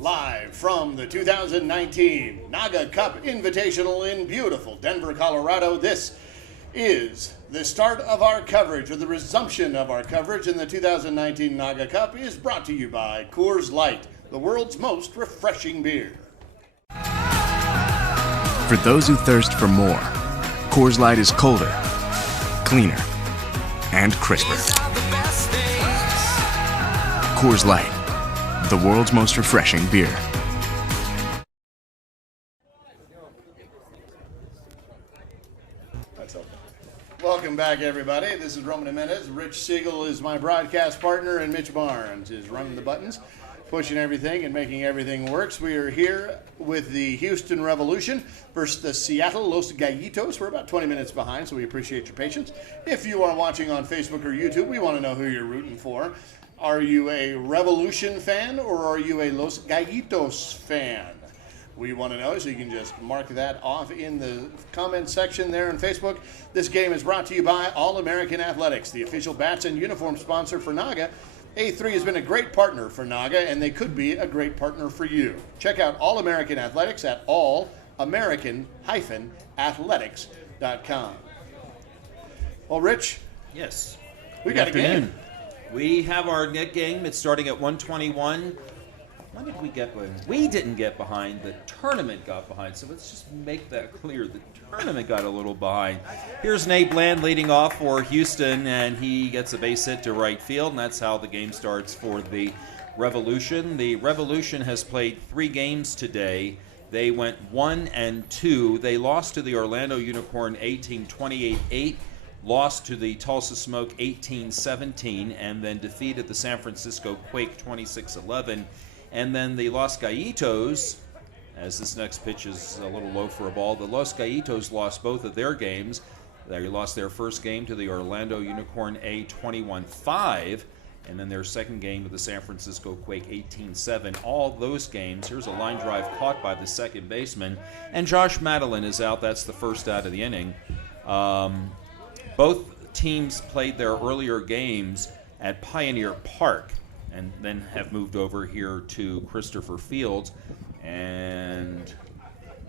Live from the 2019 NAGAAA Cup Invitational in beautiful Denver, Colorado, this is the start of our coverage, or the resumption of our coverage in the 2019 NAGAAA Cup is brought to you by Coors Light, the world's most refreshing beer. For those who thirst for more, Coors Light is colder, cleaner, and crisper. Coors Light, the world's most refreshing beer. Welcome back, everybody. This is Roman Jimenez. Rich Siegel is my broadcast partner, and Mitch Barnes is running the buttons, pushing everything and making everything works. We are here with the Houston Revolution versus the Seattle Los Gallitos. We're about 20 minutes behind, so we appreciate your patience. If you are watching on Facebook or YouTube, we want to know who you're rooting for. Are you a Revolution fan or are you a Los Gallitos fan? We want to know, so you can just mark that off in the comment section there on Facebook. This game is brought to you by All American Athletics, the official bats and uniform sponsor for NAGAAA. A3 has been a great partner for NAGAAA, and they could be a great partner for you. Check out All American Athletics at allamerican-athletics.com. Well, Rich. Yes. We got a game. We have our net game. It's starting at 121. When did we get behind? We didn't get behind. The tournament got behind. So let's just make that clear. The tournament got a little behind. Here's Nate Bland leading off for Houston, and he gets a base hit to right field, and that's how the game starts for the Revolution. The Revolution has played 3 games today. They went 1-2. They lost to the Orlando Unicorn A-Team 28-8. Lost to the Tulsa Smoke 18-17, and then defeated the San Francisco Quake 26-11. And then the Los Gallitos, as this next pitch is a little low for a ball, the Los Gallitos lost both of their games. They lost their first game to the Orlando Unicorn A 21-5, and then their second game to the San Francisco Quake 18-7. All those games, here's a line drive caught by the second baseman, and Josh Madeline is out. That's the first out of the inning. Both teams played their earlier games at Pioneer Park and then have moved over here to Christopher Fields and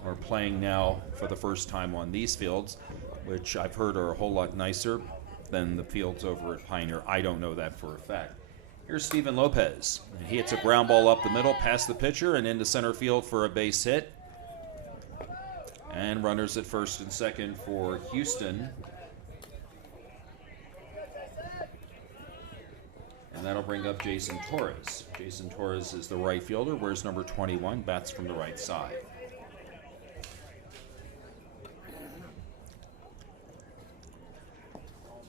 are playing now for the first time on these fields, which I've heard are a whole lot nicer than the fields over at Pioneer. I don't know that for a fact. Here's Steven Lopez. He hits a ground ball up the middle, past the pitcher, and into center field for a base hit. And runners at first and second for Houston. And that'll bring up Jason Torres. Jason Torres is the right fielder, wears number 21, bats from the right side.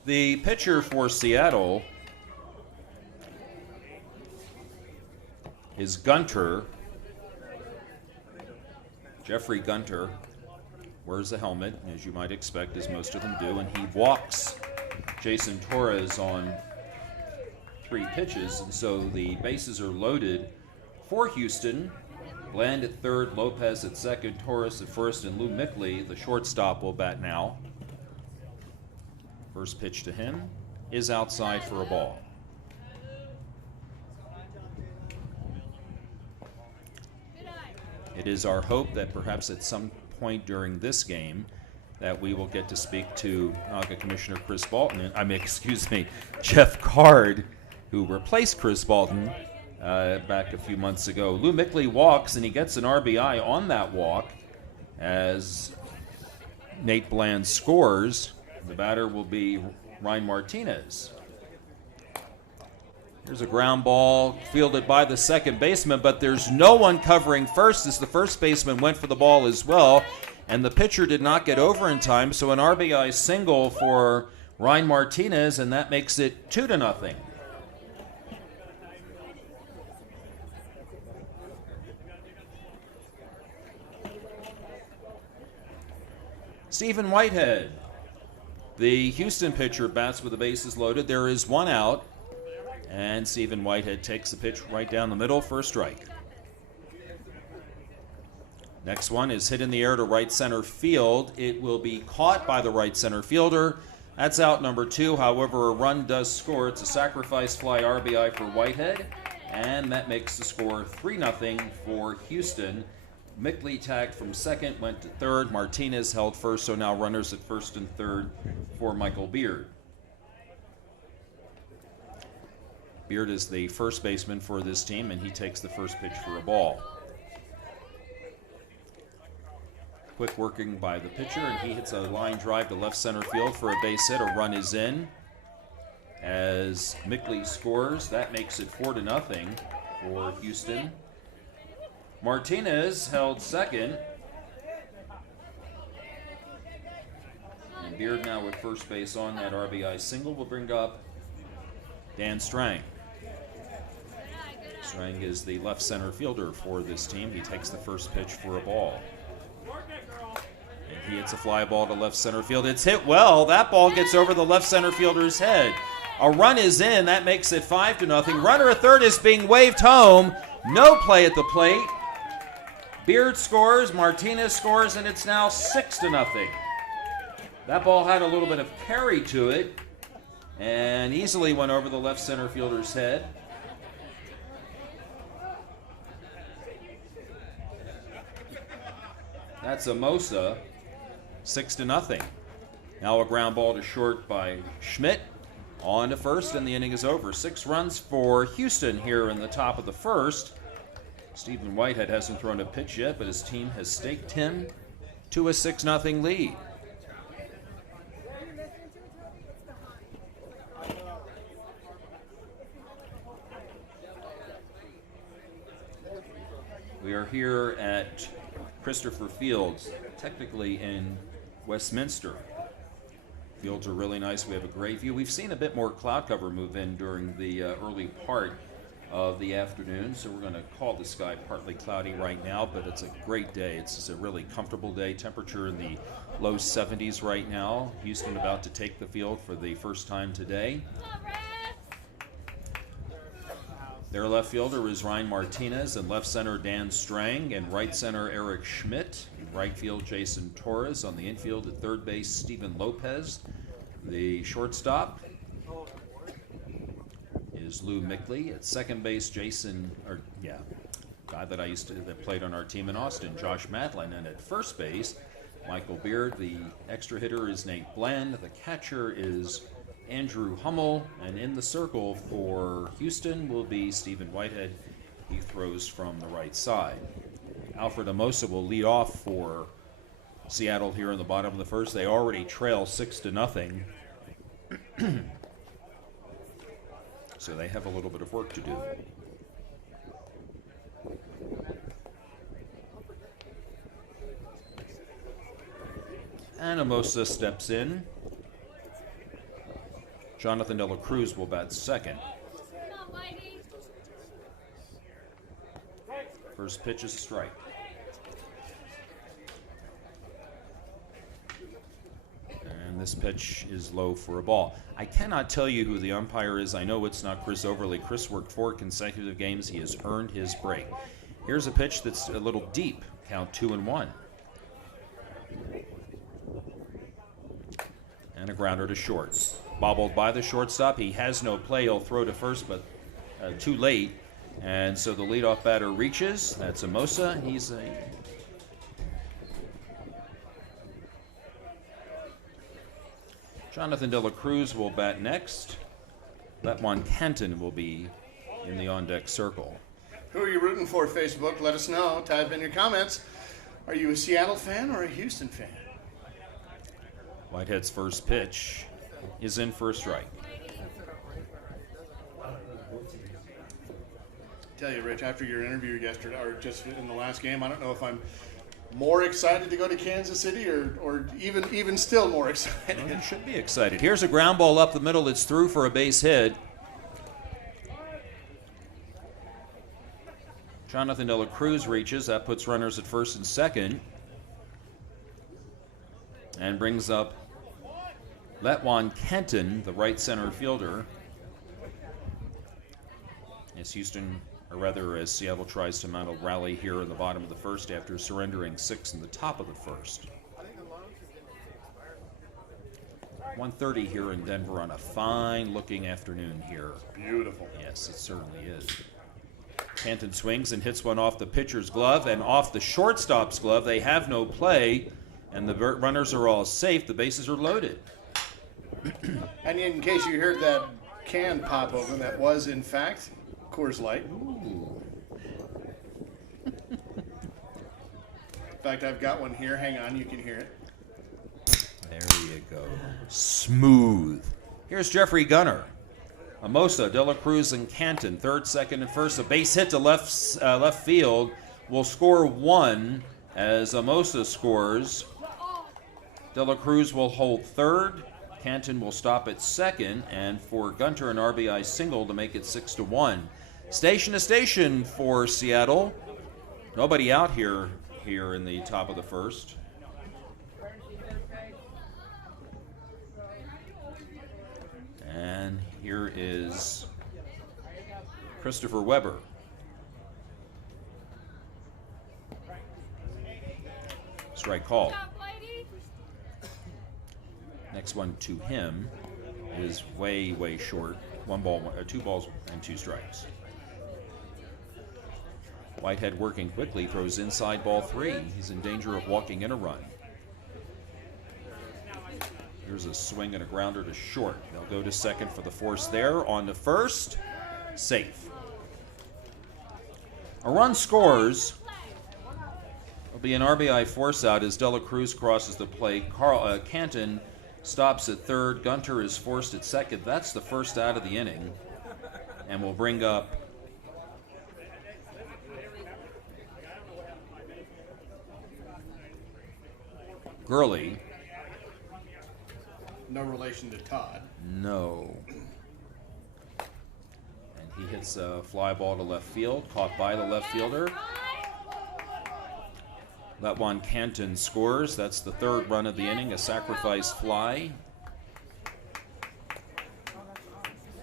The pitcher for Seattle is Gunter. Jeffrey Gunter wears a helmet, as you might expect, as most of them do, and he walks Jason Torres on 3 pitches, and so the bases are loaded for Houston. Bland at third, Lopez at second, Torres at first, and Lou Mickley, the shortstop, will bat now. First pitch to him is outside for a ball. It is our hope that perhaps at some point during this game that we will get to speak to NAGAAA Commissioner Chris Bolton, Jeff Card, who replaced Chris Bolton back a few months ago. Lou Mickley walks, and he gets an RBI on that walk as Nate Bland scores. The batter will be Ryan Martinez. Here's a ground ball fielded by the second baseman, but there's no one covering first as the first baseman went for the ball as well, and the pitcher did not get over in time, so an RBI single for Ryan Martinez, and that makes it 2-0. Stephen Whitehead, the Houston pitcher, bats with the bases loaded. There is one out, and Stephen Whitehead takes the pitch right down the middle for a strike. Next one is hit in the air to right center field. It will be caught by the right center fielder. That's out number 2. However, a run does score. It's a sacrifice fly RBI for Whitehead, And that makes the score 3-0 for Houston. Mickley tagged from second, went to third. Martinez held first, so now runners at first and third for Michael Beard. Beard is the first baseman for this team, and he takes the first pitch for a ball. Quick working by the pitcher, and he hits a line drive to left center field for a base hit. A run is in. As Mickley scores, that makes it 4-0 for Houston. Martinez held second. And Beard now at first base on that RBI single will bring up Dan Strang. Strang is the left center fielder for this team. He takes the first pitch for a ball. And he hits a fly ball to left center field. It's hit well. That ball gets over the left center fielder's head. A run is in. That makes it 5-0. Runner at third is being waved home. No play at the plate. Beard scores, Martinez scores, and it's now 6-0. That ball had a little bit of carry to it and easily went over the left center fielder's head. That's Amosa, 6-0. Now a ground ball to short by Schmidt. On to first, and the inning is over. 6 runs for Houston here in the top of the first. Stephen Whitehead hasn't thrown a pitch yet, but his team has staked him to a 6-0 lead. We are here at Christopher Fields, technically in Westminster. Fields are really nice. We have a great view. We've seen a bit more cloud cover move in during the early part of the afternoon, so we're going to call the sky partly cloudy right now, but it's a great day. It's just a really comfortable day. Temperature in the low 70s right now. Houston about to take the field for the first time today. Their left fielder is Ryan Martinez, and left center Dan Strang, and right center Eric Schmidt. In right field Jason Torres. On the infield at third base Steven Lopez. The shortstop is Lou Mickley. At second base guy that that played on our team in Austin, Josh Matlin. And at first base Michael Beard. The extra hitter is Nate Bland. The catcher is Andrew Hummel, and in the circle for Houston will be Stephen Whitehead. He throws from the right side. Alfred Amosa will lead off for Seattle here in the bottom of the first. They already trail 6-0. So they have a little bit of work to do. And Amosa steps in. Jonathan De La Cruz will bat second. First pitch is a strike. And this pitch is low for a ball. I cannot tell you who the umpire is. I know it's not Chris Overly. Chris worked 4 consecutive games. He has earned his break. Here's a pitch that's a little deep. Count 2-1. And a grounder to short. Bobbled by the shortstop. He has no play. He'll throw to first, but too late. And so the leadoff batter reaches. That's Amosa. He's a... Jonathan De La Cruz will bat next. Letwan Kenton will be in the on-deck circle. Who are you rooting for, Facebook? Let us know. Type in your comments. Are you a Seattle fan or a Houston fan? Whitehead's first pitch is in for a strike. Tell you, Rich, after your interview yesterday, or just in the last game, I don't know if I'm more excited to go to Kansas City or even still more excited. Well, you should be excited. Here's a ground ball up the middle. It's through for a base hit. Jonathan De La Cruz reaches. That puts runners at first and second. And brings up Letwan Kenton, the right center fielder. As as Seattle tries to mount a rally here in the bottom of the first after surrendering 6 in the top of the first. 1:30 here in Denver on a fine-looking afternoon here. Beautiful. Yes, it certainly is. Canton swings and hits one off the pitcher's glove and off the shortstop's glove. They have no play, and the runners are all safe. The bases are loaded. And in case you heard that can pop open, that was, in fact, Coors Light. Ooh. In fact, I've got one here. Hang on, you can hear it. There you go. Smooth. Here's Jeffrey Gunner. Amosa, De La Cruz, and Canton, third, second, and first. A base hit to left field will score one as Amosa scores. De La Cruz will hold third. Canton will stop at second, and for Gunter, an RBI single to make it 6-1. Station to station for Seattle. Nobody out here in the top of the first. And here is Christopher Weber. Strike call. Next one to him is way, way short. 2 balls and 2 strikes. Whitehead working quickly, throws inside ball 3. He's in danger of walking in a run. Here's a swing and a grounder to short. They'll go to second for the force there. On to first. Safe. A run scores. It'll be an RBI force out as De La Cruz crosses the plate. Canton stops at third. Gunter is forced at second. That's the first out of the inning. And we'll bring up Gurley. No relation to Todd. No. And he hits a fly ball to left field, caught by the left fielder. That one, Canton scores. That's the third run of the inning, a sacrifice fly.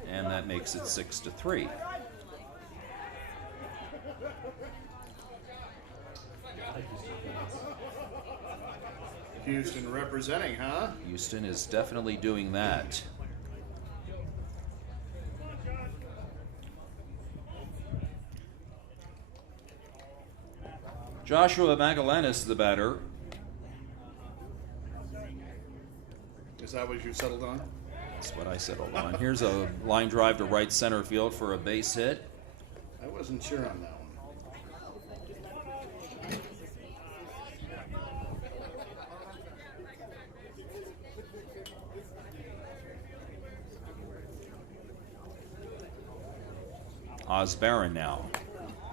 And that makes it 6-3. Houston representing, huh? Houston is definitely doing that. Joshua Magallanes, the batter. Is that what you settled on? That's what I settled on. Here's a line drive to right center field for a base hit. I wasn't sure on that one. Oz Barron now.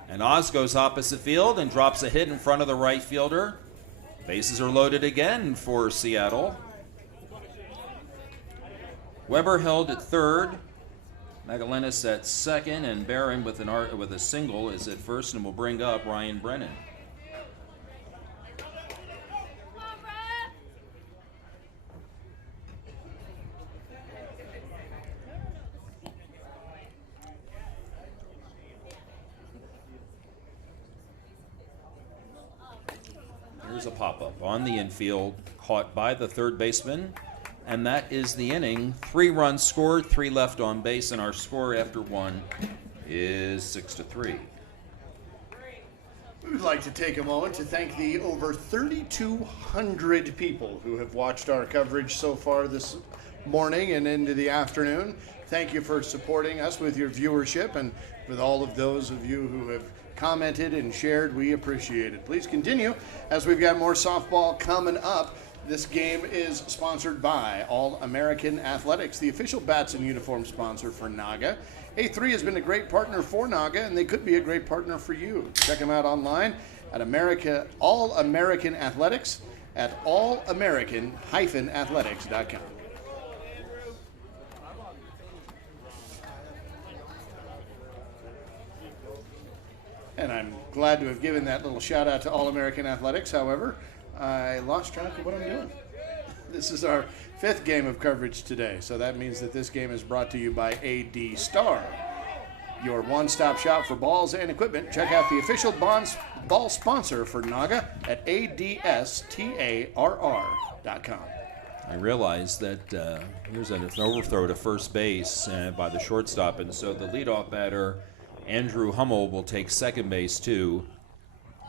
And Oz goes opposite field and drops a hit in front of the right fielder. Bases are loaded again for Seattle. Weber held at third. Magallanes at second, and Barron with a single is at first, and will bring up Ryan Brennan. Here's a pop-up on the infield, caught by the third baseman, and that is the inning. 3 runs scored, 3 left on base, and our score after 1 is 6-3. We would like to take a moment to thank the over 3,200 people who have watched our coverage so far this morning and into the afternoon. Thank you for supporting us with your viewership, and with all of those of you who have commented and shared, we appreciate it. Please continue as we've got more softball coming up. This game is sponsored by All American Athletics, the official bats and uniform sponsor for NAGAAA. A3 has been a great partner for NAGAAA, and they could be a great partner for you. Check them out online at All American Athletics at allamerican-athletics.com. And I'm glad to have given that little shout out to All American Athletics. However, I lost track of what I'm doing. This is our 5th game of coverage today, so that means that this game is brought to you by AD Star, your one-stop shop for balls and equipment. Check out the official ball sponsor for NAGAAA at adstarr.com. I realized that here's an overthrow to first base by the shortstop, and so the leadoff batter Andrew Hummel will take second base too,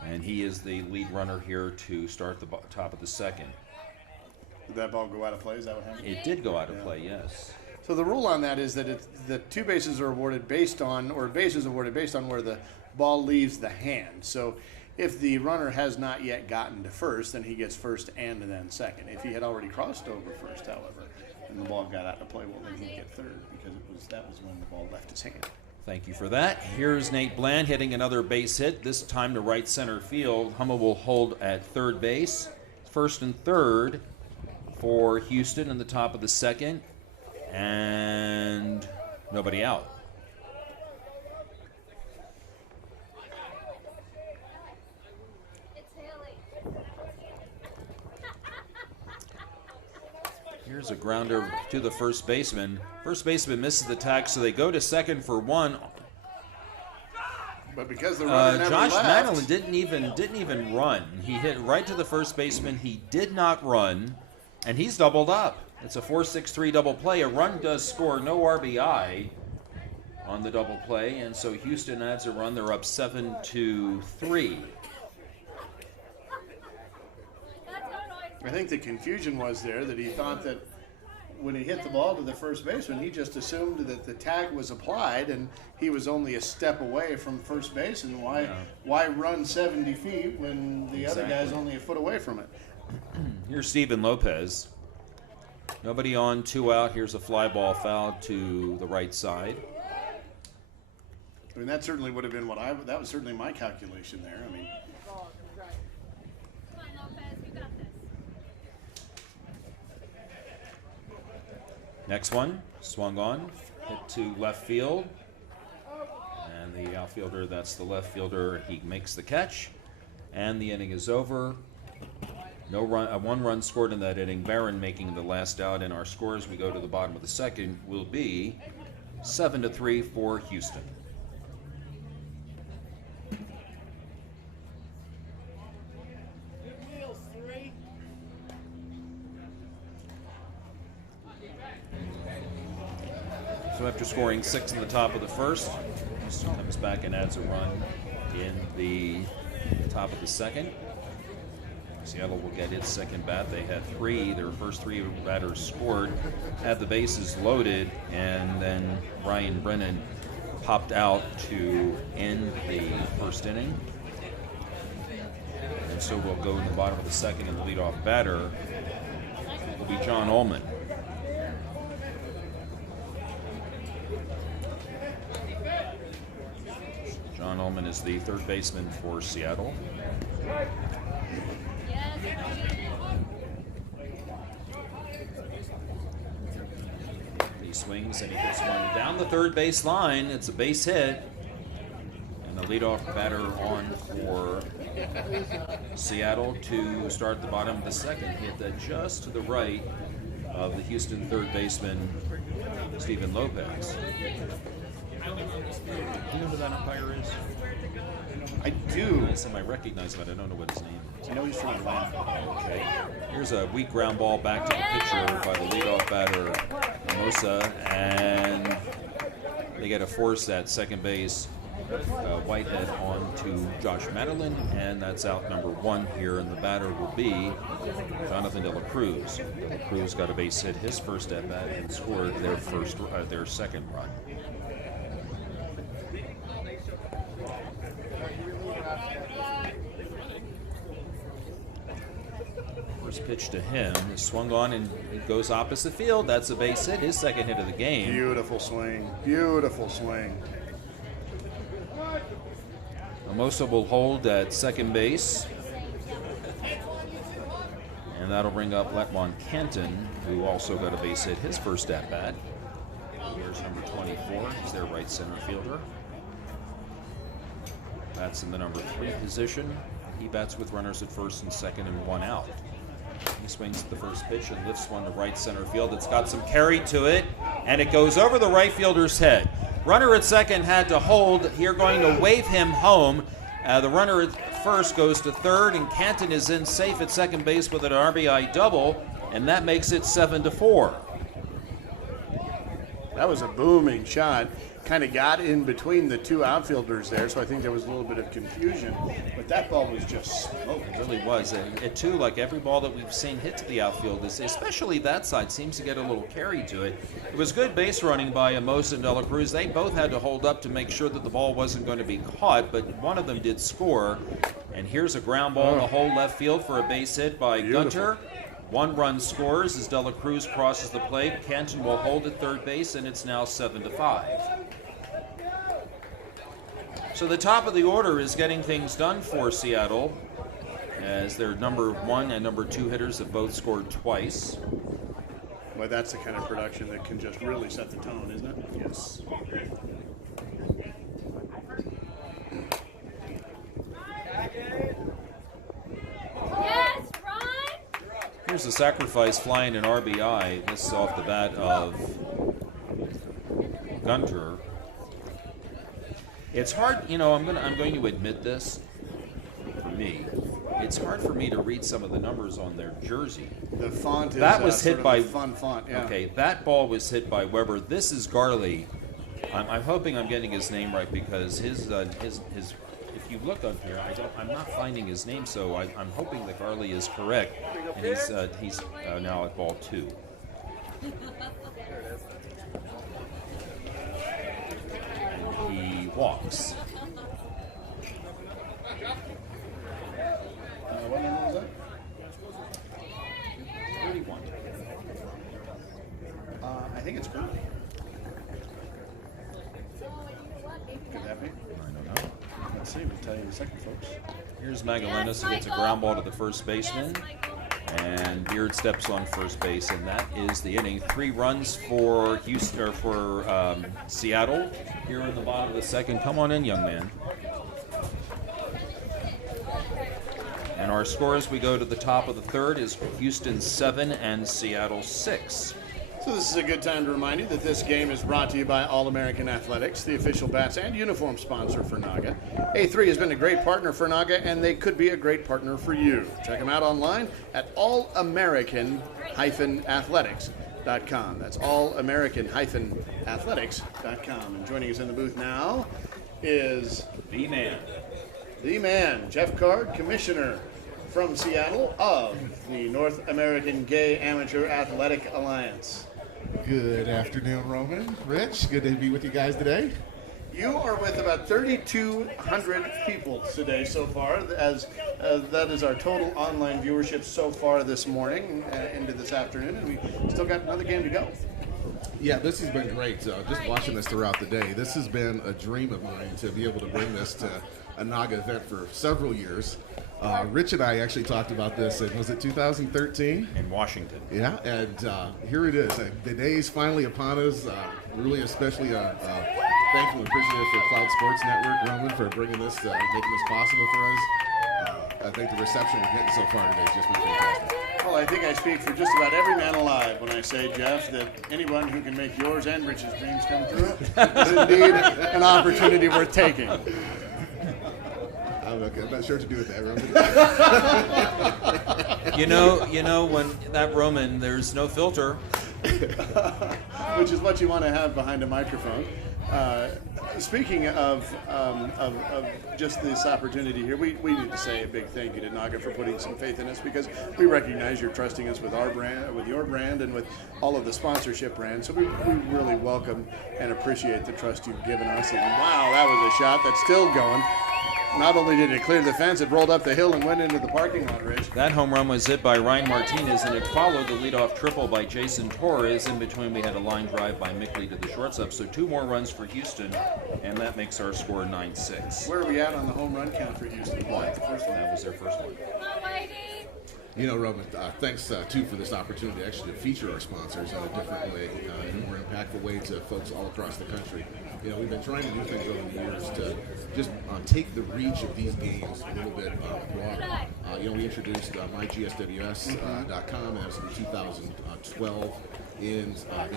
and he is the lead runner here to start the top of the second. Did that ball go out of play? Is that what happened? It did go out of play, yes. So the rule on that is that the two bases are awarded based on, or bases awarded based on where the ball leaves the hand. So if the runner has not yet gotten to first, then he gets first and then second. If he had already crossed over first, however, and the ball got out of play, well, then he'd get third because that was when the ball left his hand. Thank you for that. Here's Nate Bland hitting another base hit, this time to right center field. Hummel will hold at third base. First and third for Houston in the top of the second, and nobody out. Here's a grounder to the first baseman. First baseman misses the tag, so they go to second for one. But because the runner never Josh left, Madeline didn't even run. He hit right to the first baseman. He did not run, and he's doubled up. It's a 4-6-3 double play. A run does score, no RBI on the double play, and so Houston adds a run. They're up 7-3. I think the confusion was there that he thought that when he hit the ball to the first baseman, he just assumed that the tag was applied and he was only a step away from first base. And why run 70 feet when the other guy's only a foot away from it? Here's Steven Lopez. Nobody on, 2 out. Here's a fly ball foul to the right side. I mean, that certainly would have been that was certainly my calculation there. I mean, next one, swung on, hit to left field. And the outfielder, that's the left fielder, he makes the catch. And the inning is over. No run, 1 run scored in that inning. Barron making the last out, and our scores, we go to the bottom of the second, will be 7-3 for Houston. So after scoring 6 in the top of the first, Houston comes back and adds a run in the top of the second. Seattle will get its second bat. They had 3. Their first 3 batters scored, had the bases loaded, and then Ryan Brennan popped out to end the first inning. And so we'll go in the bottom of the second, and the leadoff batter will be John Ullman. John Ullman is the third baseman for Seattle. He swings and he hits one down the third base line. It's a base hit. And the leadoff batter on for Seattle to start the bottom of the second. Hit that just to the right of the Houston third baseman, Steven Lopez. Do you know who that umpire is? I do. I recognize him, but I don't know what his name is. I know he's from Atlanta. Okay. Here's a weak ground ball back to the pitcher by the leadoff batter, Mimosa, and they get a force at second base. Whitehead on to Josh Madeline, and that's out number 1 here, and the batter will be Jonathan De La Cruz. De La Cruz got a base hit his first at bat and scored their second run. First pitch to him is swung on and it goes opposite field. That's a base hit, his second hit of the game. Beautiful swing. Beautiful swing. Mimosa will hold at second base. And that'll bring up Letwan Canton, who also got a base hit his first at bat. Here's number 24. He's their right center fielder. Bats in the number 3 position. He bats with runners at first and second and 1 out. He swings at the first pitch and lifts one to right center field. It's got some carry to it, and it goes over the right fielder's head. Runner at second had to hold. Here going to wave him home. The runner at first goes to third, and Canton is in safe at second base with an RBI double, and that makes it 7-4. That was a booming shot. kind of got in between the two outfielders there, so I think there was a little bit of confusion. But that ball was just smoking. It really was. It too, like every ball that we've seen hit to the outfield, especially that side, seems to get a little carry to it. It was good base running by Amos and De La Cruz. They both had to hold up to make sure that the ball wasn't going to be caught, but one of them did score. And here's a ground ball in the whole left field for a base hit by Gunter. 1 run scores as De La Cruz crosses the plate. Kenton will hold at third base, and it's now 7-5. So the top of the order is getting things done for Seattle, as their number 1 and number 2 hitters have both scored twice. Well, that's the kind of production that can just really set the tone, isn't it? Yes. Here's the sacrifice flying an RBI. This is off the bat of Gunter. It's hard, I'm going to admit this. For me, it's hard for me to read some of the numbers on their jersey. The font is that was hit by a fun font. Yeah. Okay, that ball was hit by Weber. This is Garley. I'm hoping I'm getting his name right because his. If you look up here, I'm not finding his name, so I'm hoping that Garley is correct, and he's now at ball 2. And he walks. What number was that? 31. I think it's Curly. Could that be? I don't know. Let's see. We'll tell you in a second, folks. Here's Magallanes who gets a ground ball to the first baseman. And Beard steps on first base, and that is the inning. 3 runs for Houston, or for Seattle here in the bottom of the second. Come on in, young man. And our score as we go to the top of the third is Houston 7 and Seattle 6. So this is a good time to remind you that this game is brought to you by All-American Athletics, the official bats and uniform sponsor for NAGAAA. A3 has been a great partner for NAGAAA, and they could be a great partner for you. Check them out online at allamerican-athletics.com. That's allamerican-athletics.com. And joining us in the booth now is The man. Jeff Card, Commissioner from Seattle of the North American Gay Amateur Athletic Alliance. Good afternoon, Roman. Rich, good to be with you guys today. You are with about 3,200 people today so far, as that is our total online viewership so far this morning into this afternoon, and we still got another game to go. Yeah, this has been great. Just watching this throughout the day, this has been a dream of mine to be able to bring this to a NAGAAA event for several years. Rich and I actually talked about this in, was it 2013? In Washington. Yeah, and here it is. The day is finally upon us. Really especially thankful and appreciative for Cloud Sports Network, Roman, for bringing this, making this possible for us. I think the reception we're getting so far today has just been fantastic. Well, I think I speak for just about every man alive when I say, Jeff, that anyone who can make yours and Rich's dreams come true is indeed an opportunity worth taking. I'm not sure what to do with that, Roman. You know, when that Roman, there's no filter. Which is what you want to have behind a microphone. Speaking of just this opportunity here, we need to say a big thank you to NAGAAA for putting some faith in us, because we recognize you're trusting us with our brand, with your brand, and with all of the sponsorship brands. So we really welcome and appreciate the trust you've given us. And wow, that was a shot that's still going. Not only did it clear the fence, it rolled up the hill and went into the parking lot, Rich. That home run was hit by Ryan Martinez, and it followed the leadoff triple by Jason Torres. In between, we had a line drive by Mickley to the shortstop. So 2 more runs for Houston, and that makes our score 9-6. Where are we at on the home run count for Houston? One. The first one, that was their first one. You know, Roman, thanks, too, for this opportunity actually to feature our sponsors in a different way, in a more impactful way to folks all across the country. You know, we've been trying to do things over the years to just take the reach of these games a little bit broader. You know, we introduced mygsws.com as in 2012 in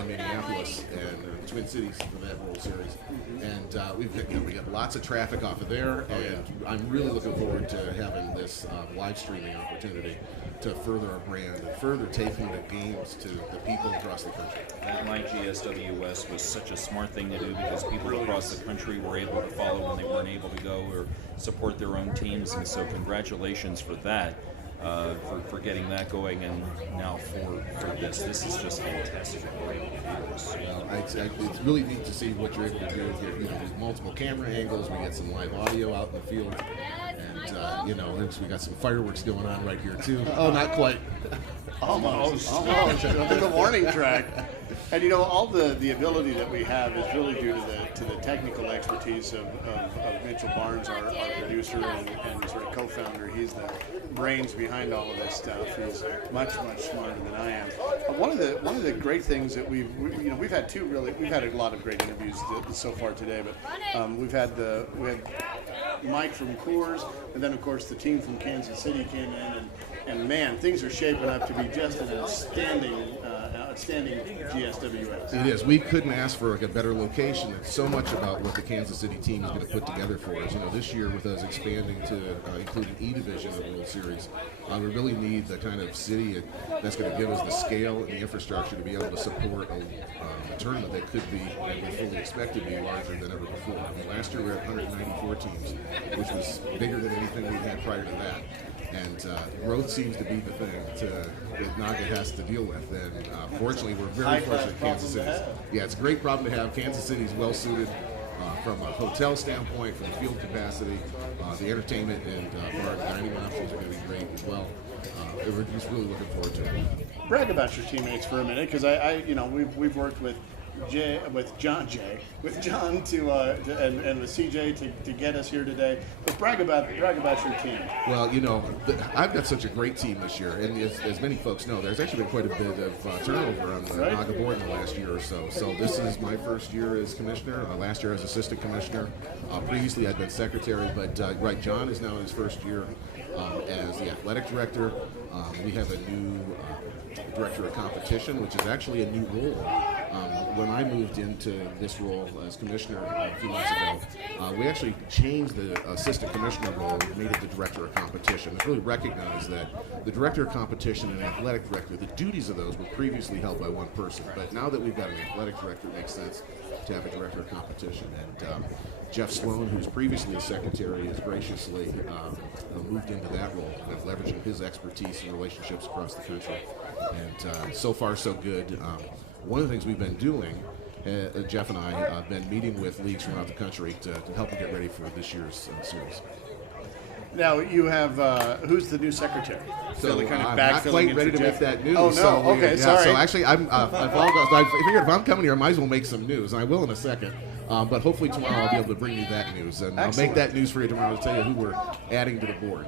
Minneapolis and Twin Cities for that World Series. And we got lots of traffic off of there, and I'm really looking forward to having this this live streaming opportunity to further our brand and further taking the games to the people across the country. That night GSWS was such a smart thing to do because people across the country were able to follow when they weren't able to go or support their own teams, and so congratulations for that, for getting that going, and now for this. This is just fantastic. It's really neat to see what you're able to do here. There's multiple camera angles. We get some live audio out in the field, and we got some fireworks going on right here too. Oh, not quite. Almost. The warning track. And all the ability that we have is really due to the technical expertise of Mitchell Barnes, our producer and sort of co-founder. He's the brains behind all of this stuff. He's much smarter than I am. One of the great things that we've had a lot of great interviews so far today, but we had Mike from Coors, and then of course the team from Kansas City came in, and man, things are shaping up to be just an outstanding GSWS. It is. We couldn't ask for a better location. It's so much about what the Kansas City team is going to put together for us. This year with us expanding to include an E division of the World Series, we really need the kind of city that's going to give us the scale and the infrastructure to be able to support a tournament that could be, and we fully expect to be, larger than ever before. Last year we were at 194 teams, which was bigger than anything we had prior to that. And growth seems to be the thing that NAGAAA has to deal with. And fortunately, we're very fortunate Kansas City. Yeah, it's a great problem to have. Kansas City is well suited from a hotel standpoint, from field capacity. The entertainment and bar and dining options are going to be great as well. We're just really looking forward to it. Brag about your teammates for a minute, because we've worked with John and with CJ to get us here today. But brag about your team. Well, I've got such a great team this year, and as many folks know, there's actually been quite a bit of turnover on the NAGAAA board in the last year or so. So this is my first year as commissioner. Last year as assistant commissioner. Previously, I'd been secretary, but John is now in his first year as the athletic director. We have a new director of competition, which is actually a new role. When I moved into this role as commissioner a few months ago, we actually changed the assistant commissioner role and made it the director of competition. It's really recognized that the director of competition and athletic director, the duties of those were previously held by one person. But now that we've got an athletic director, it makes sense to have a director of competition. And Jeff Sloan, who's previously a secretary, has graciously moved into that role, leveraging his expertise and relationships across the country. And so far, so good. One of the things we've been doing, Jeff and I have been meeting with leagues throughout the country to help them get ready for this year's series. Now you have who's the new secretary? So I'm not quite ready to make that news. Oh no! Okay, sorry. So actually, I figured if I'm coming here, I might as well make some news, and I will in a second. But hopefully tomorrow I'll be able to bring you that news, and I'll make that news for you tomorrow to tell you who we're adding to the board.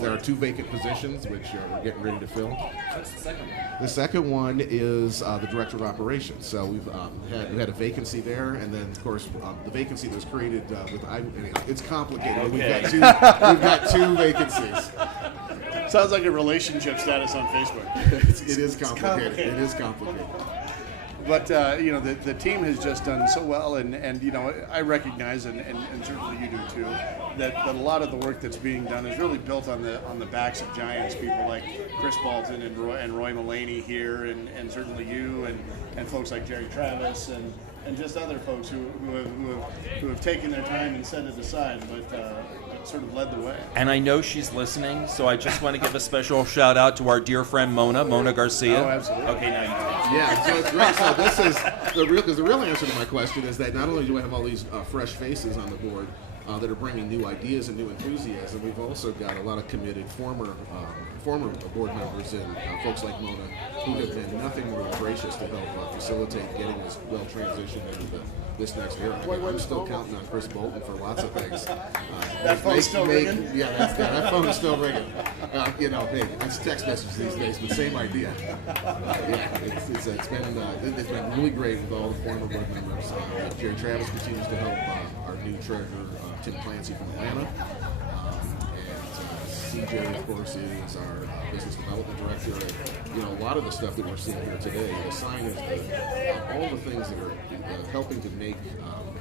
There are 2 vacant positions which we're getting ready to fill. What's the second one? The second one is the director of operations. So we've had a vacancy there, and then of course the vacancy that was created it's complicated. Okay. We've got 2 vacancies. Sounds like a relationship status on Facebook. It is complicated. It is complicated. But the team has just done so well, and I recognize, and certainly you do too, that a lot of the work that's being done is really built on the backs of giants, people like Chris Bolton and Roy Mullaney here, and certainly you and folks like Jerry Travis and just other folks who have taken their time and set it aside, but sort of led the way. And I know she's listening, so I just want to give a special shout out to our dear friend Mona Garcia. Oh, absolutely. Okay, now you can. Yeah, so it's great. So this is the real answer to my question is that not only do we have all these fresh faces on the board that are bringing new ideas and new enthusiasm, we've also got a lot of committed former board members and folks like Mona who have been nothing more than gracious to help facilitate getting us well transitioned into this next era. I'm still counting on Chris Bolton for lots of things. That phone's still ringing? Yeah, that phone is still ringing. Hey, it's text messages these days, but same idea. It's been really great with all the former board members. Jerry Travis continues to help our new treasurer, Tim Clancy from Atlanta. CJ, of course, is our business development director. And, a lot of the stuff that we're seeing here today, the sign is all the things that are helping to make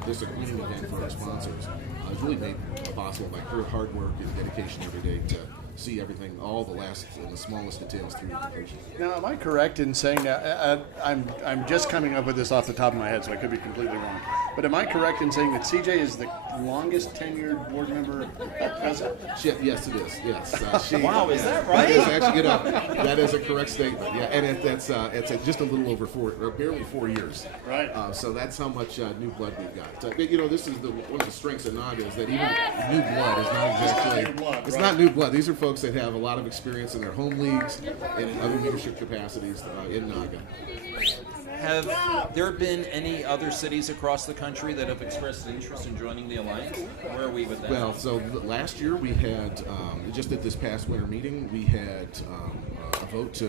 this a winning event for our sponsors. has really made possible by her hard work and dedication every day to see everything, all the last and the smallest details through completion. Now, am I correct in saying that I'm just coming up with this off the top of my head, so I could be completely wrong. But am I correct in saying that CJ is the longest tenured board member at present? Yes, it is. Yes. Wow, is that right? That is actually, that is a correct statement. Yeah, and it's just a little over barely 4 years. Right. So that's how much new blood we've got. This is one of the strengths of NAGAAA is that even new blood is not exactly. It's not new blood. These are folks that have a lot of experience in their home leagues and in other leadership capacities in NAGAAA. Have there been any other cities across the country that have expressed interest in joining the alliance? Where are we with that? Well, so last year we had, just at this past winter meeting, we had a vote to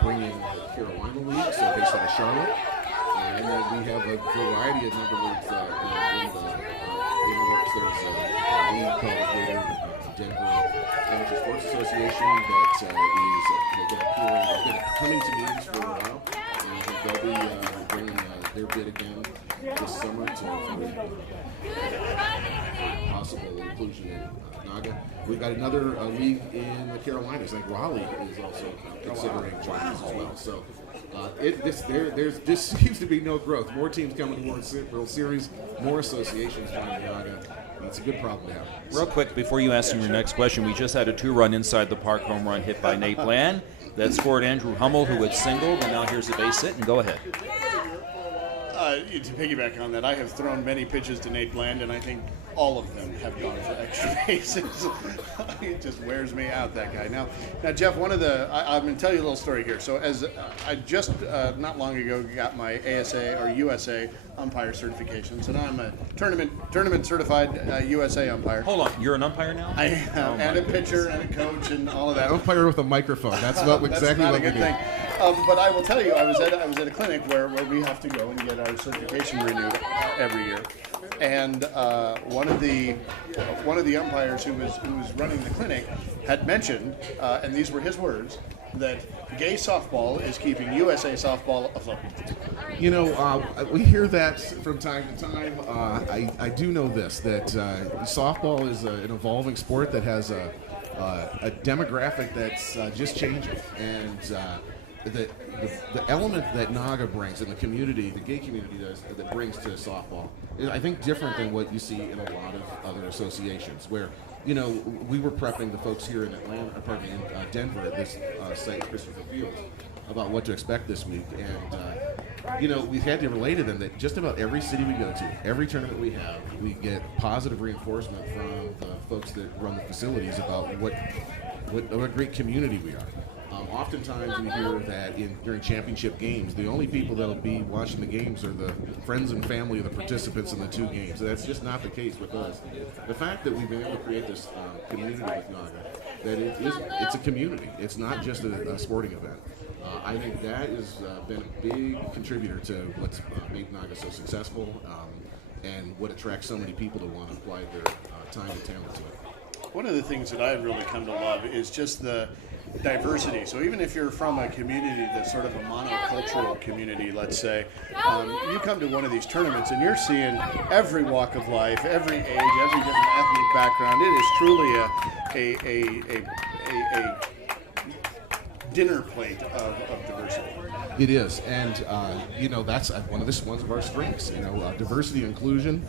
bring in the Carolina League, so based out of Charlotte. And then we have a variety of number of in the works. There's a league called the Greater Denver Amateur Sports Association that is been coming to meetings for a while. They'll be bringing their bid again this summer to possible inclusion in NAGAAA. We've got another league in the Carolinas. I think Raleigh is also considering joining us as well. So there seems to be no growth. More teams coming to the World Series, more associations joining NAGAAA. It's a good problem to have. Real quick, before you ask him your next question, we just had a 2-run inside the park home run hit by Nate Bland that scored Andrew Hummel, who had singled, and now here's a base hit, and go ahead. To piggyback on that, I have thrown many pitches to Nate Bland, and I think all of them have gone for extra bases. It just wears me out, that guy. Now, Jeff, I'm going to tell you a little story here. So, as I just not long ago got my ASA or USA umpire certification, so now I'm a tournament certified USA umpire. Hold on, you're an umpire now? I am, and a pitcher and a coach and all of that. Umpire with a microphone. That's exactly what we do. Thing. But I will tell you, I was at a clinic where we have to go and get our certification renewed every year, and one of the umpires who was running the clinic had mentioned, and these were his words, that gay softball is keeping USA softball afloat. We hear that from time to time. I do know this, that softball is an evolving sport that has a demographic that's just changing, and the element that NAGAAA brings in the community, the gay community does, that brings to softball, is I think different than what you see in a lot of other associations. Where we were prepping the folks here in Denver at this site, Christopher Fields, about what to expect this week, and we had to relay to them that just about every city we go to, every tournament we have, we get positive reinforcement from the folks that run the facilities about what a great community we are. Oftentimes we hear that during championship games, the only people that'll be watching the games are the friends and family of the participants in the two games. That's just not the case with us. The fact that we've been able to create this community with NAGAAA, that it's a community. It's not just a sporting event. I think that has been a big contributor to what's made NAGAAA so successful, and what attracts so many people to want to apply their time and talent to it. One of the things that I've really come to love is just the diversity. So even if you're from a community that's sort of a monocultural community, let's say, you come to one of these tournaments and you're seeing every walk of life, every age, every different ethnic background. It is truly a dinner plate of diversity. It is, and that's one of our strengths. Diversity and inclusion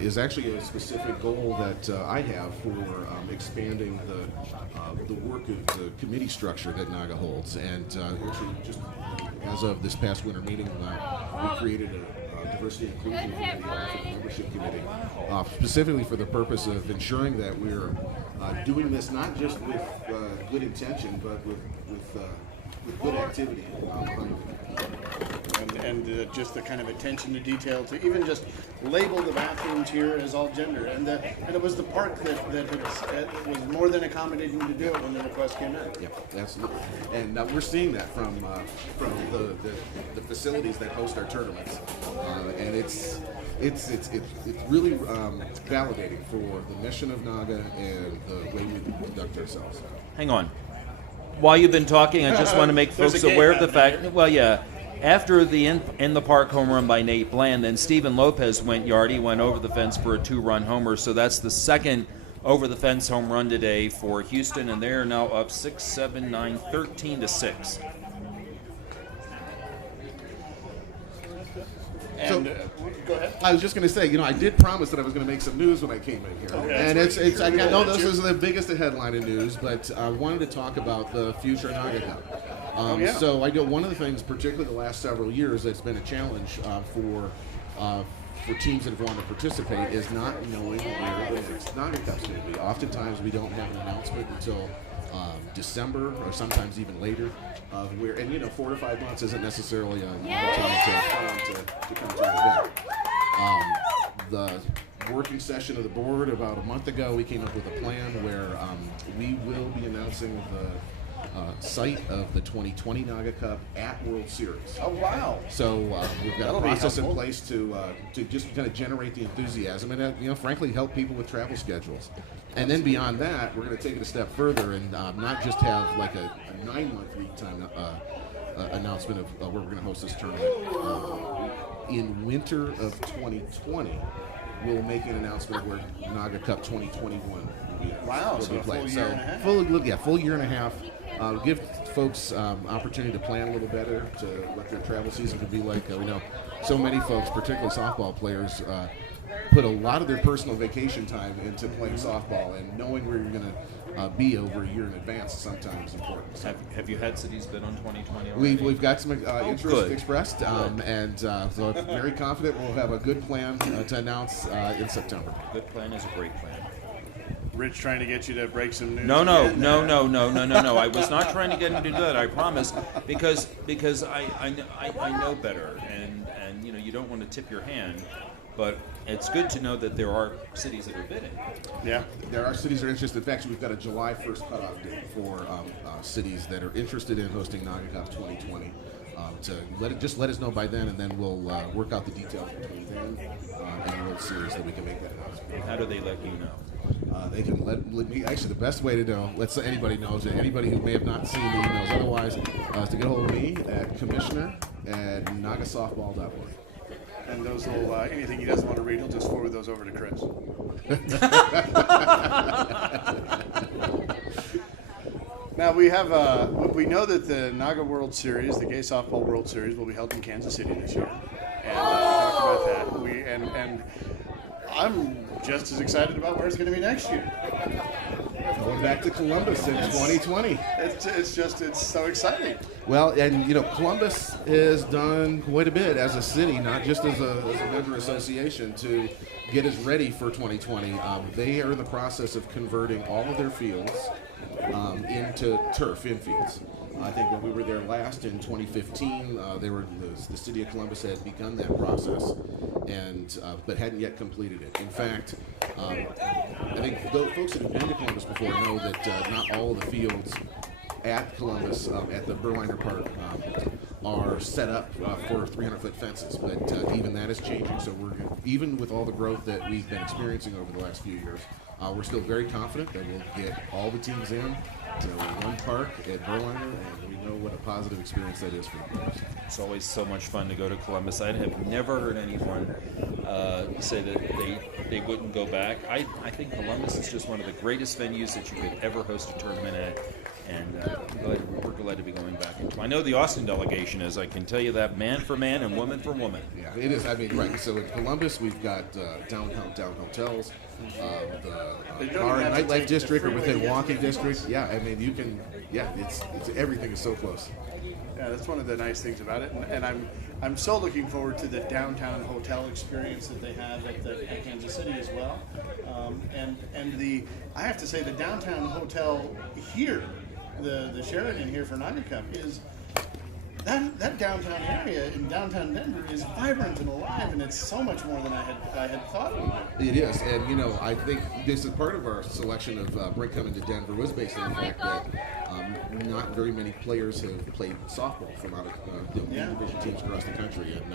is actually a specific goal that I have for expanding the work of the committee structure that NAGAAA holds. And actually, just as of this past winter meeting, we created a diversity and inclusion committee, a membership committee, specifically for the purpose of ensuring that we're doing this not just with good intention, but with good activity behind it. And just the kind of attention to detail to even just label the bathrooms here as all gender. And it was the park that was more than accommodating to do it when the request came in. Yeah, absolutely. And we're seeing that from the facilities that host our tournaments, and it's really validating for the mission of NAGAAA and the way we conduct ourselves. Hang on. While you've been talking, I just want to make folks aware of the fact. Well, yeah, After the in the park home run by Nate Bland, then Steven Lopez went yard. He went over the fence for a 2-run homer. So that's the second over the fence home run today for Houston, and they are now up 6-7-9, 13-6. And go ahead. I was just going to say, I did promise that I was going to make some news when I came in here, and I know this is the biggest headline in news, but I wanted to talk about the future NAGAAA Cup. So I know one of the things, particularly the last several years, that's been a challenge for teams that have wanted to participate is not knowing where the next NAGAAA Cup's going to be. Oftentimes, we don't have an announcement until December or sometimes even later. Where 4 to 5 months isn't necessarily a long time to come to an event. The working session of the board about a month ago, we came up with a plan where we will be announcing the site of the 2020 NAGAAA Cup at World Series. Oh, wow. So we've got a process in place to just kind of generate the enthusiasm and, frankly, help people with travel schedules. And then beyond that, we're going to take it a step further and not just have like a 9-month lead time announcement of where we're going to host this tournament. In winter of 2020, we'll make an announcement of where NAGAAA Cup 2021 will be. Wow, will so be a full played. year and a half. Full year and a half. Give folks opportunity to plan a little better to what their travel season could be like. We know so many folks, particularly softball players, put a lot of their personal vacation time into playing softball, and knowing where you're going to be over a year in advance is sometimes important. So Have you had cities bid on 2020 already? we've got some interest good. expressed, and so I'm very confident we'll have a good plan to announce in September. Good plan is a great plan. Rich trying to get you to break some news. No. again. I was not trying to get him to do that. I promise, because I know better, and you don't want to tip your hand, but it's good to know that there are cities that are bidding. Yeah. There are cities that are interested. In fact, we've got a July 1st cutoff date for cities that are interested in hosting NAGAAA Cup 2020. To let us know by then, and then we'll work out the details between then and the World Series that we can make that announcement. How do they let you know? They can let me. Actually, the best way to know, anybody knows it. Anybody who may have not seen the emails otherwise, is to get a hold of me at commissioner@nagasoftball.org. And those will, anything he doesn't want to read, he'll just forward those over to Chris. Now we know that the NAGAAA World Series, the Gay Softball World Series, will be held in Kansas City this year, and we talked about that. And I'm just as excited about where it's going to be next year. Going back to Columbus in 2020. It's so exciting. Well, and Columbus has done quite a bit as a city, not just as a member association, to get us ready for 2020. They are in the process of converting all of their fields into turf infields. I think when we were there last in 2015, the city of Columbus had begun that process, but hadn't yet completed it. In fact, I think folks that have been to Columbus before know that not all of the fields at Columbus, at the Berliner Park, are set up for 300-foot fences, but even that is changing. So even with all the growth that we've been experiencing over the last few years, we're still very confident that we'll get all the teams in one park at Berliner, and we know what a positive experience that is for the players. It's always so much fun to go to Columbus. I have never heard anyone say that they wouldn't go back. I think Columbus is just one of the greatest venues that you could ever host a tournament at, and we're glad to be going back into. I know the Austin delegation is. I can tell you that, man for man and woman for woman. Yeah, it is. I mean, right. So in Columbus, we've got downtown hotels, the bar and nightlife district, or within walking district. Yeah, I mean, you can. Yeah, it's everything is so close. Yeah, that's one of the nice things about it, and I'm so looking forward to the downtown hotel experience that they have at Kansas City as well. And I have to say the downtown hotel here, the Sheraton here for NAGAAA Cup is. That downtown area in downtown Denver is vibrant and alive, and it's so much more than I had thought it would be. It is, and I think this is part of our selection of Brink coming to Denver was based on the fact that not very many players have played softball from out of division teams across the country, and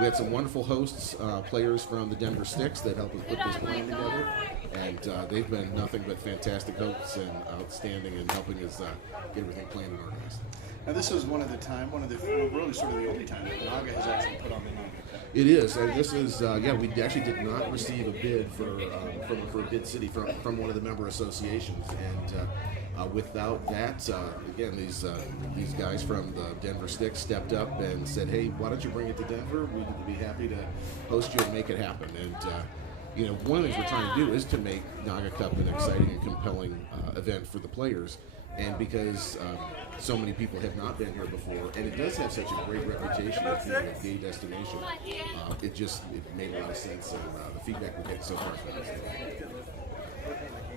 we had some wonderful hosts, players from the Denver Sticks that helped us put this plan together, and they've been nothing but fantastic hosts and outstanding in helping us get everything planned and organized. Now, this was one of really sort of the only time that NAGAAA has actually put on the NAGAAA Cup. It is, and this is we actually did not receive a bid for a bid city from one of the member associations, and without that, again, these guys from the Denver Sticks stepped up and said, hey, why don't you bring it to Denver? We'd be happy to host you and make it happen. And one of the things we're trying to do is to make NAGAAA Cup an exciting and compelling event for the players. And because so many people have not been here before, and it does have such a great reputation of being a gay destination, it made a lot of sense, and the feedback we're getting so far is fantastic.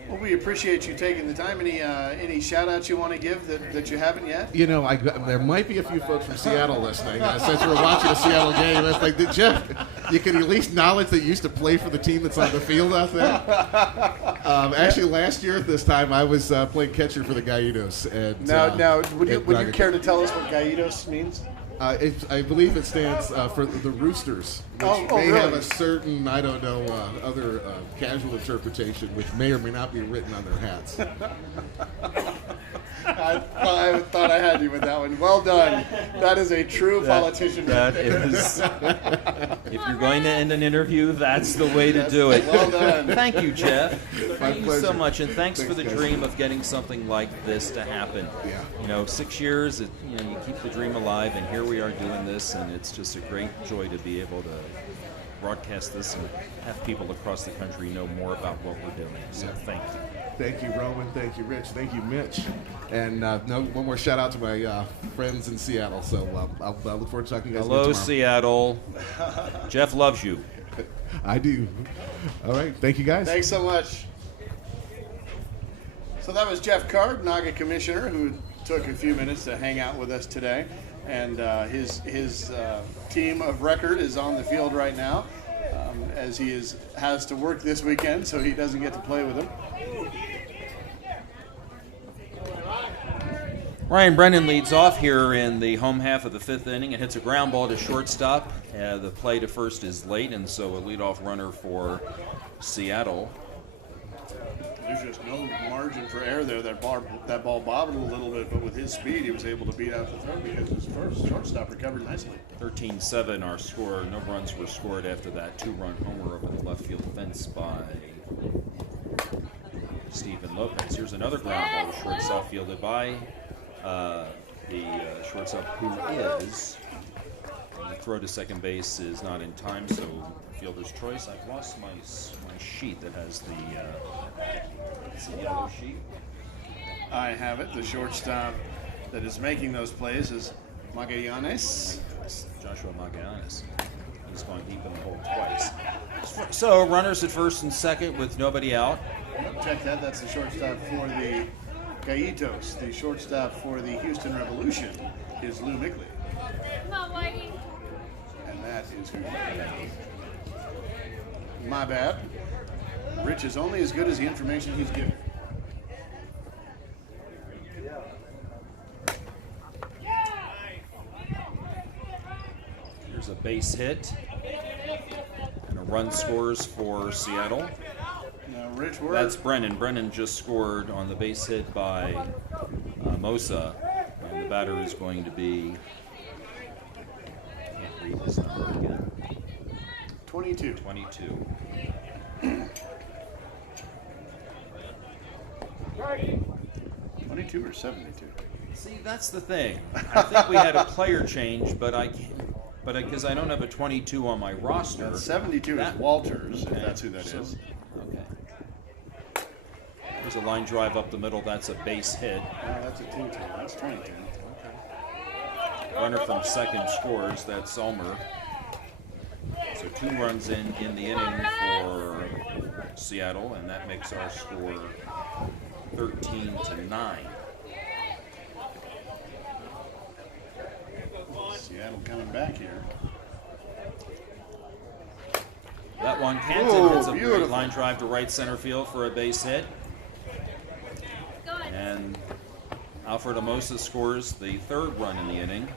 Well, we appreciate you taking the time. Any shout-outs you want to give that you haven't yet? There might be a few folks from Seattle listening. Since we're watching a Seattle game, it's like, Jeff, you can at least acknowledge that you used to play for the team that's on the field out there. Actually, last year at this time, I was playing catcher for the Gallitos. And, now, would you care to tell us what Gallitos means? I believe it stands for the Roosters, which may have a certain, other casual interpretation, which may or may not be written on their hats. I thought I had you with that one. Well done. That is a true politician. That is. If you're going to end an interview, that's the way to do it. Well done. Thank you, Jeff. Thank you so pleasure. much, and thanks for the guys. dream of getting something like this to happen. Yeah. 6 years. You keep the dream alive, and here we are doing this, and it's just a great joy to be able to broadcast this and have people across the country know more about what we're doing. So thank you. Thank you, Roman. Thank you, Rich. Thank you, Mitch. And one more shout out to my friends in Seattle. So I'll look forward to talking to you guys Hello, again tomorrow. Seattle. Jeff loves you. I do. All right. Thank you, guys. Thanks so much. So that was Jeff Card, NAGAAA Commissioner, who took a few minutes to hang out with us today. And his team of record is on the field right now, as he has to work this weekend, so he doesn't get to play with them. Ryan Brennan leads off here in the home half of the fifth inning and hits a ground ball to shortstop. The play to first is late, and so a leadoff runner for Seattle. There's just no margin for error there. That ball bobbed a little bit, but with his speed, he was able to beat out the throw because his first shortstop recovered nicely. 13-7 our score. No runs were scored after that two-run homer over the left field fence by Stephen Lopez. Here's another ground ball to shortstop fielded by the shortstop, who is. The throw to second base is not in time, so fielder's choice. I've lost my sheet that has the yellow sheet. I have it. The shortstop that is making those plays is Magallanes. Joshua Magallanes. He's gone deep in the hole twice. So runners at first and second with nobody out. Check that. That's the shortstop for the Gallitos. The shortstop for the Houston Revolution is Lou Mickley. Come on, Whitey. And that is who. My bad. Rich is only as good as the information he's given. Here's a base hit. And a run scores for Seattle. Now, Rich, we're That's Brennan. Brennan just scored on the base hit by Mosa. And the batter is going to be, I can't read this number again, 22. 22. 22 or 72? See, that's the thing. I think we had a player change, but because I don't have a 22 on my roster. 72 is Walters, if that's who that is. Okay. There's a line drive up the middle. That's a base hit. No, that's a 2-2. That's 22. Runner from second scores. That's Ulmer. So 2 runs in the inning for Seattle, and that makes our score 13-9. Seattle coming back here. That one Canton Oh, hits a great beautiful. line drive to right center field for a base hit. And Alfred Amosa scores the 3rd run in the inning.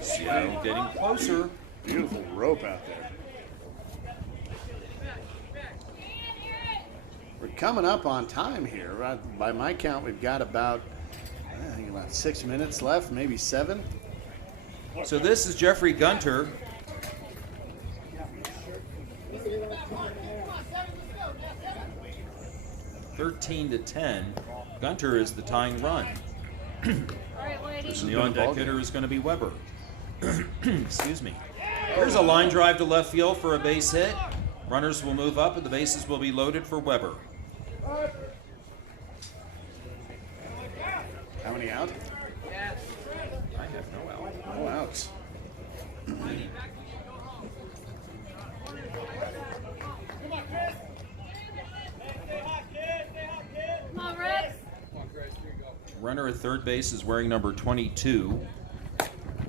Seattle getting closer. Beautiful rope out there. We're coming up on time here. By my count, we've got about 6 minutes left, maybe 7. So this is Jeffrey Gunter. (13-10). Gunter is the tying run. All right, ladies. And the on-deck hitter is going to be Weber. Excuse me. Here's a line drive to left field for a base hit. Runners will move up and the bases will be loaded for Weber. How many out? I have no out. No outs. Come on, Rex. Runner at third base is wearing number 22.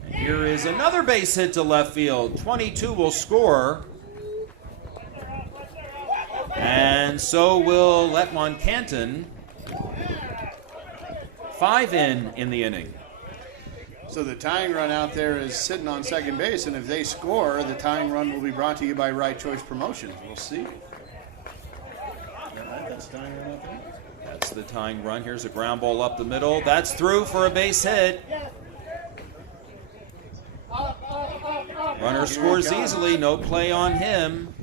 And here is another base hit to left field. 22 will score. And so will Letmon Canton. 5 in the inning. So the tying run out there is sitting on second base, and if they score, the tying run will be brought to you by Right Choice Promotions. We'll see. That's the tying run out there. That's the tying run. Here's a ground ball up the middle. That's through for a base hit. Runner scores easily. No play on him.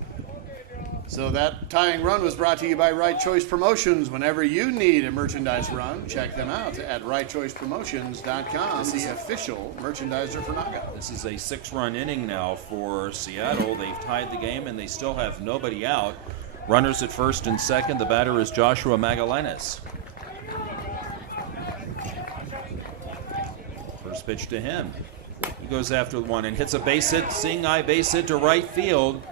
So that tying run was brought to you by Right Choice Promotions. Whenever you need a merchandise run, check them out at rightchoicepromotions.com, the official merchandiser for NAGAAA. This is a 6-run inning now for Seattle. They've tied the game and they still have nobody out. Runners at first and second. The batter is Joshua Magallanes. First pitch to him. He goes after one and hits a base hit, seeing eye base hit to right field.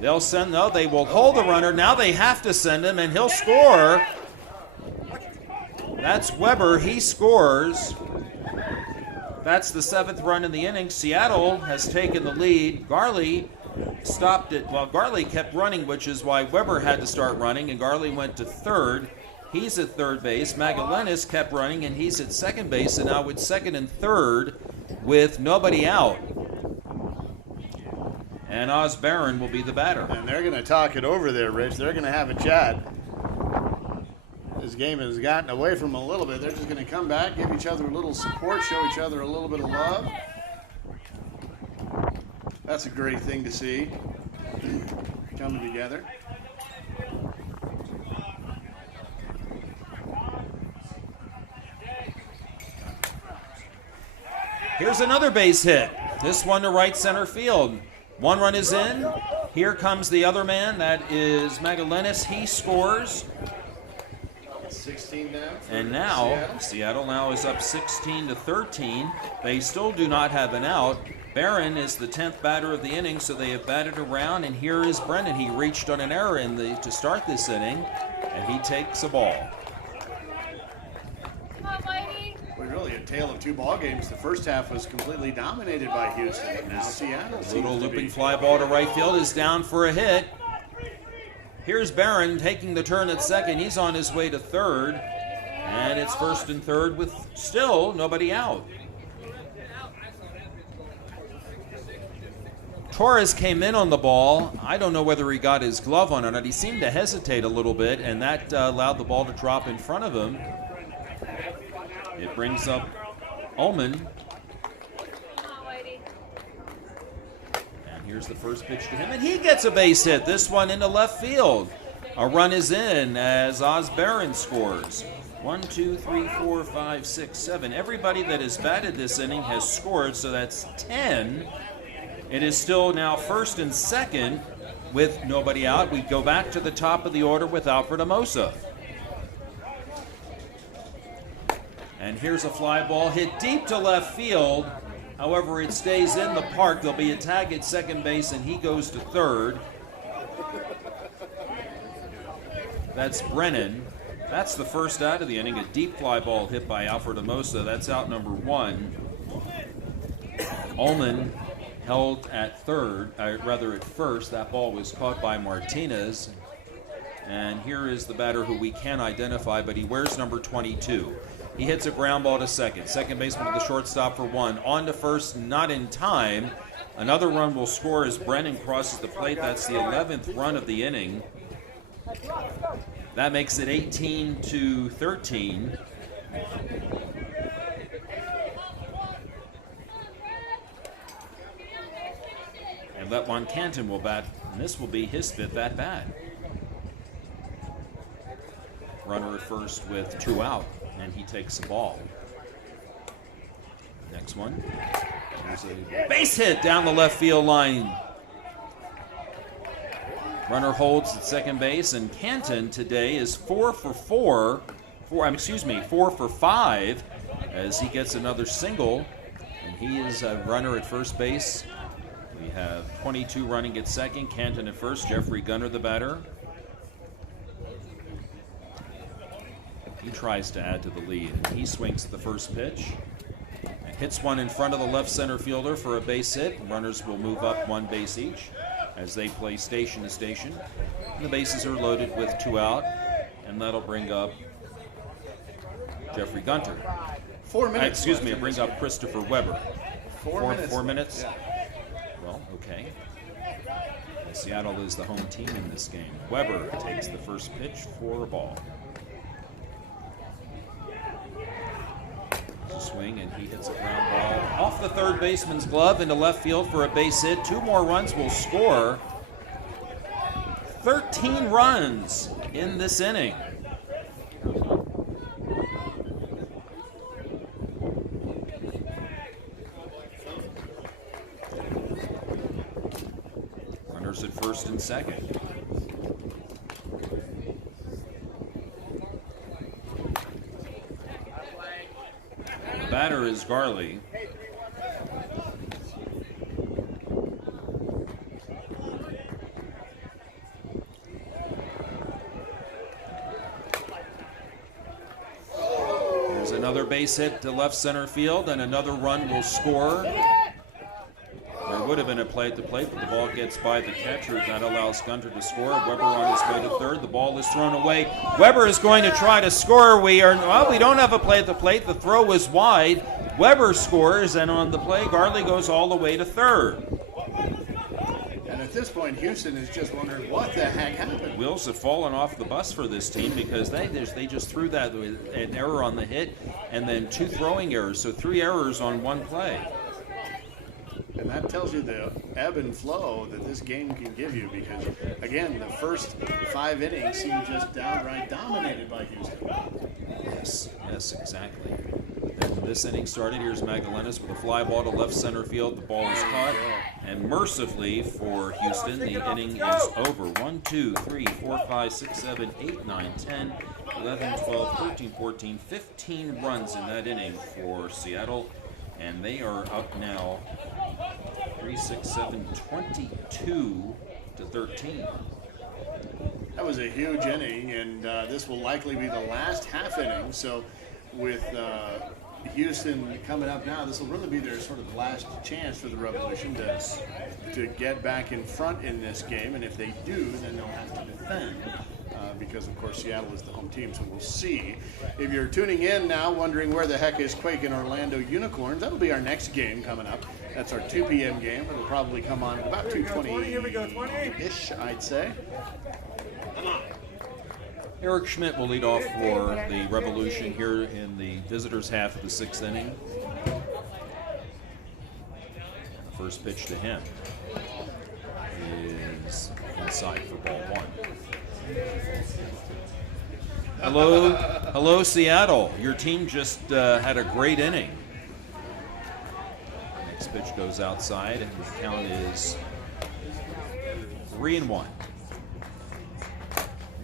They'll send, no, they will hold the runner. Now they have to send him, and he'll score. That's Weber. He scores. That's the 7th run in the inning. Seattle has taken the lead. Garley stopped it. Well, Garley kept running, which is why Weber had to start running, and Garley went to third. He's at third base. Magallanes kept running, and he's at second base, and now it's second and third with nobody out. And Oz Barron will be the batter. And they're going to talk it over there, Rich. They're going to have a chat. This game has gotten away from them a little bit. They're just going to come back, give each other a little support, show each other a little bit of love. That's a great thing to see. Coming together. Here's another base hit. This one to right center field. 1 run is in. Here comes the other man. That is Magallanes. He scores. 16 down. And now, Seattle now is up 16-13. They still do not have an out. Barron is the 10th batter of the inning, so they have batted around. And here is Brennan. He reached on an error to start this inning, and he takes a ball. Come on, lady. Well, really a tale of 2 ball games. The first half was completely dominated by Houston. And now Seattle seems Little to looping be. fly ball to right field is down for a hit. Here's Barron taking the turn at second. He's on his way to third. And it's first and third with still nobody out. Torres came in on the ball. I don't know whether he got his glove on or not. He seemed to hesitate a little bit, and that allowed the ball to drop in front of him. It brings up Ullman. Come on, lady. And here's the first pitch to him, and he gets a base hit. This one into left field. A run is in as Oz Barron scores. 1, 2, 3, 4, 5, 6, 7. Everybody that has batted this inning has scored, so that's 10. It is still now first and second with nobody out. We go back to the top of the order with Alfred Amosa. And here's a fly ball hit deep to left field. However, it stays in the park. There'll be a tag at second base, and he goes to third. That's Brennan. That's the first out of the inning. A deep fly ball hit by Alfred Amosa. That's out number 1. Ullman held at at first. That ball was caught by Martinez. And here is the batter who we can't identify, but he wears number 22. He hits a ground ball to second. Second baseman to the shortstop for 1. On to first, not in time. Another run will score as Brennan crosses the plate. That's the 11th run of the inning. That makes it 18-13. Letwan Canton will bat, and this will be his 5th at bat. Runner at first with 2 out, and he takes the ball. Next one. There's a base hit down the left field line. Runner holds at second base, and Canton today is 4 for 5, as he gets another single, and he is a runner at first base. We have 22 running at second, Canton at first, Jeffrey Gunter the batter. He tries to add to the lead, and he swings at the first pitch and hits one in front of the left center fielder for a base hit. Runners will move up 1 base each as they play station to station. And the bases are loaded with 2 out, and that'll bring up Jeffrey Gunter. 4 minutes. Excuse me, bring up Christopher Weber. 4 minutes. 4 minutes? Yeah. Well, okay. Seattle is the home team in this game. Weber takes the first pitch for a ball. Swing, and he hits a ground ball off the third baseman's glove into left field for a base hit. 2 more runs will score. 13 runs in this inning. Runners at first and second. Batter is Garley. There's another base hit to left center field, and another run will score. There would have been a play at the plate, but the ball gets by the catcher. That allows Gunter to score. Weber on his way to third. The ball is thrown away. Weber is going to try to score. We don't have a play at the plate. The throw is wide. Weber scores, and on the play, Garley goes all the way to third. And at this point, Houston is just wondering what the heck happened. Wheels have fallen off the bus for this team because they just threw that an error on the hit and then 2 throwing errors, so 3 errors on 1 play. And that tells you the ebb and flow that this game can give you because, again, the first 5 innings seem just downright dominated by Houston. Yes, exactly. And this inning started. Here's Magallanes with a fly ball to left center field. The ball is caught. And mercifully for Houston, the inning is over. 1, 2, 3, 4, 5, 6, 7, 8, 9, 10, 11, 12, 13, 14, 15 runs in that inning for Seattle. And they are up now 3, 6, 7, 22 to 13. That was a huge inning, and this will likely be the last half inning. So with Houston coming up now, this will really be their sort of last chance for the Revolution to get back in front in this game. And if they do, then they'll have to defend. Because, of course, Seattle is the home team, so we'll see. If you're tuning in now, wondering where the heck is Quake and Orlando Unicorns, that'll be our next game coming up. That's our 2 p.m. game. It'll probably come on at about 2:20-ish, I'd say. Eric Schmidt will lead off for the Revolution here in the visitors' half of the 6th inning. First pitch to him is inside for ball 1. Hello, Seattle. Your team just had a great inning. Next pitch goes outside, and the count is 3-1.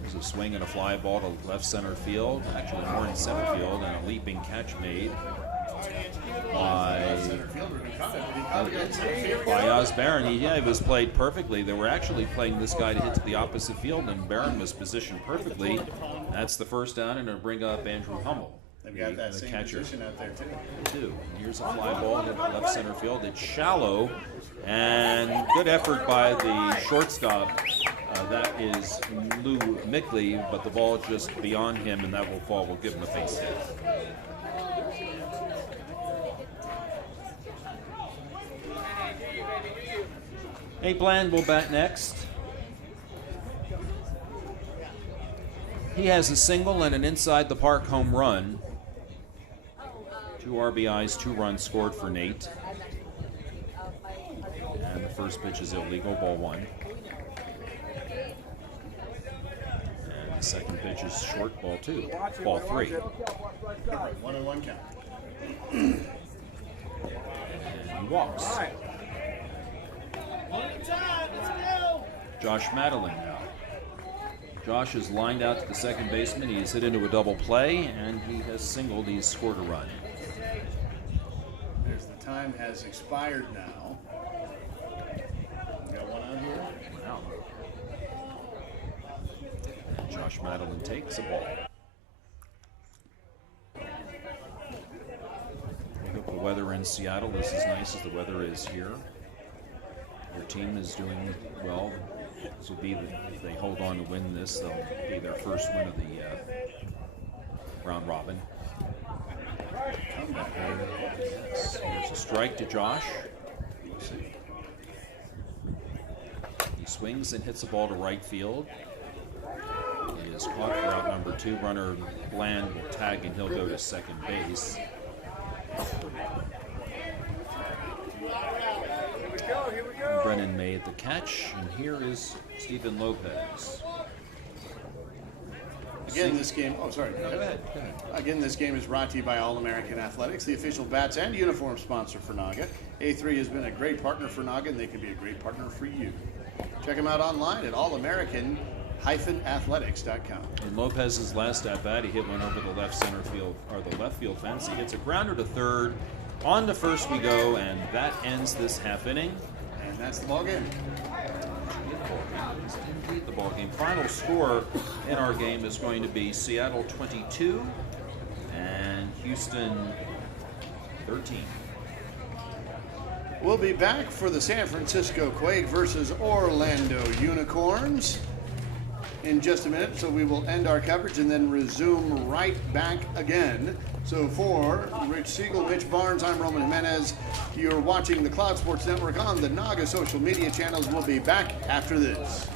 There's a swing and a fly ball to left center field, actually more in center field, and a leaping catch made by Oz Barron. It was played perfectly. They were actually playing this guy to hit to the opposite field, and Barron was positioned perfectly. That's the first down, and it'll bring up Andrew Hummel. They've got that same catcher position out there, too. Here's a fly ball to left center field. It's shallow, and good effort by the shortstop. That is Lou Mickley, but the ball just beyond him, and that will fall. We'll give him a base hit. Nate Bland will bat next. He has a single and an inside the park home run. 2 RBIs, 2 runs scored for Nate. And the first pitch is illegal, ball 1. And the second pitch is short, ball 2, ball 3. 1-1 count. And he walks. Josh Madeline now. Josh is lined out to the second baseman. He's hit into a double play, and he has singled. He's scored a run. There's the time has expired now. We got one out here. Wow. And Josh Madeline takes a ball. Look at the weather in Seattle. This is nice as the weather is here. Your team is doing well. This will be if they hold on to win this, they'll be their first win of the round robin. Comeback. Yes, here's a strike to Josh. He swings and hits the ball to right field. He is caught for out number 2. Runner Bland will tag and he'll go to second base. Brennan made the catch, and here is Stephen Lopez. Again, this game. Oh, sorry. Go ahead. Again, this game is brought to you by All American Athletics, the official bats and uniform sponsor for NAGAAA. A3 has been a great partner for NAGAAA, and they can be a great partner for you. Check them out online at allamerican-athletics.com. In Lopez's last at bat, he hit one over the left center field or the left field fence. He hits a grounder to third. On to first we go, and that ends this half inning. And that's the ball game. Indeed, the ball game. Final score in our game is going to be Seattle 22 and Houston 13. We'll be back for the San Francisco Quake versus Orlando Unicorns in just a minute. So we will end our coverage and then resume right back again. So for Rich Siegel, Mitch Barnes, I'm Roman Jimenez. You're watching the Cloud Sports Network on the NAGAAA social media channels. We'll be back after this.